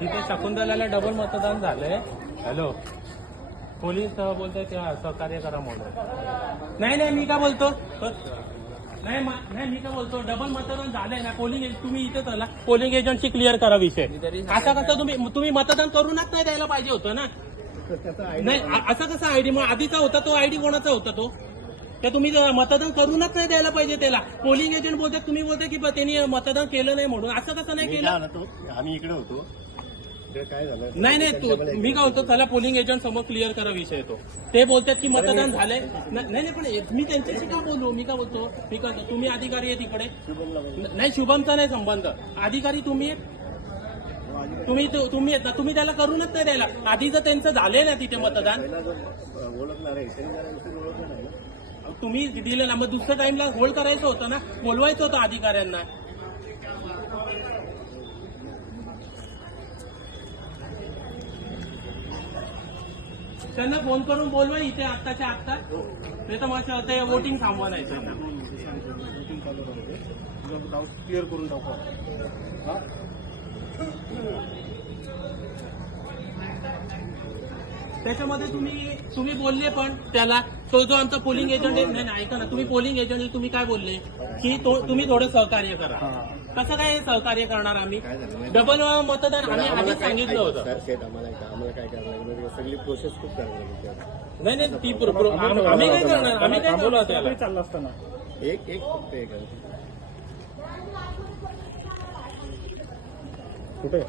तिथे शकुंतलाला डबल मतदान झालंय. हॅलो, पोलीस बोलतायत सहकार्य करा म्हणून. नाही मी काय बोलतो, नाही मी काय बोलतो, डबल मतदान झालंय ना. तुम्ही इथे चला, पोलिंग एजंटशी क्लिअर करा विषय. असा कसा तुम्ही मतदान करूनच नाही द्यायला पाहिजे होतं ना. नाही असा कसा आयडी, मग आधीचा होता तो आयडी कोणाचा होता तो? तर तुम्ही मतदान करूनच नाही द्यायला पाहिजे त्याला. पोलिंग एजंट बोलतात, तुम्ही बोलता की त्यांनी मतदान केलं नाही म्हणून. असं कसं नाही केलं? आम्ही इकडे होतो, काय झालं? नाही मी काय होतो, चला पोलिंग एजंट समोर क्लिअर करा विषय. तो ते बोलतात की मतदान झालंय. नाही पण मी त्यांच्याशी का बोलू? मी काय बोलतो, तुम्ही अधिकारी आहे तिकडे. नाही, शुभमचा नाही संबंध. अधिकारी तुम्ही आहेत ना. तुम्ही त्याला करूनच नाही द्यायला. आधीच त्यांचं झालंय ना तिथे मतदान. तुम्ही दिलं ना, मग दुसऱ्या टाइमला होल्ड करायचं होतं ना, बोलवायचं होतं अधिकाऱ्यांना. त्यांना फोन करून बोलवा इथे आत्ताच्या आत्ता. नाही तर मग ते वोटिंग थांबवा नाही त्यांना. क्लिअर करून टाकू. त्याच्यामध्ये तुम्ही बोलले पण त्याला, तो जो आमचा पोलिंग एजंट आहे. नाही ऐका ना, तुम्ही पोलिंग एजंट तुम्ही काय बोलले की तुम्ही थोडं सहकार्य करा. कसं काय सहकार्य करणार आम्ही? डबल मतदान आम्ही आधीच सांगितलं होतं. आम्हाला काय करायला सगळी प्रोसेस खूप करायला. नाही ती आम्ही काय करणार? आम्ही काय बोलू त्याला चाललं असताना एक फक्त एक कुठे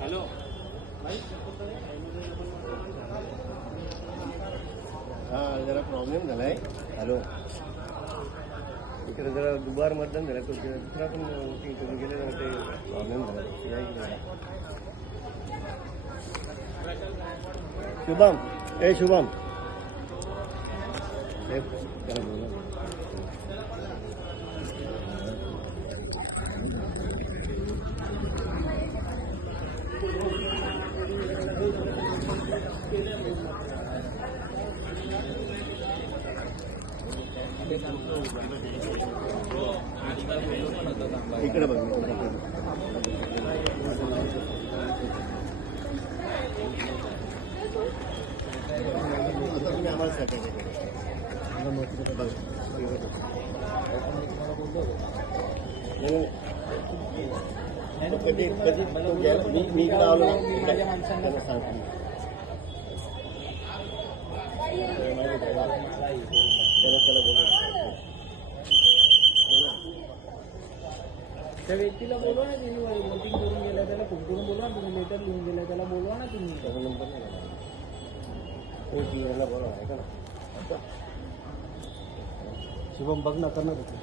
हॅलो, हा जरा प्रॉब्लेम झालाय. हॅलो, इकडे जरा दुबार मतदान झालं, तो दुसरा पण वोटिंग करून गेले, जरा ते प्रॉब्लेम झाला. शुभम शुभम त्याला बोला. इकडे बघ, आम्हाला कधी मी इकडे आलो त्यांना सांगतो. त्या व्यक्तीला बोलवा ना, त्यांनी वोटिंग करून गेला, त्याला फोन करून बोलवा ना. तुम्ही लेटर लिहून गेला, त्याला बोलवा ना तुम्ही. त्याचा नंबर नाही बोला. शुभम बघ ना, करणार होते.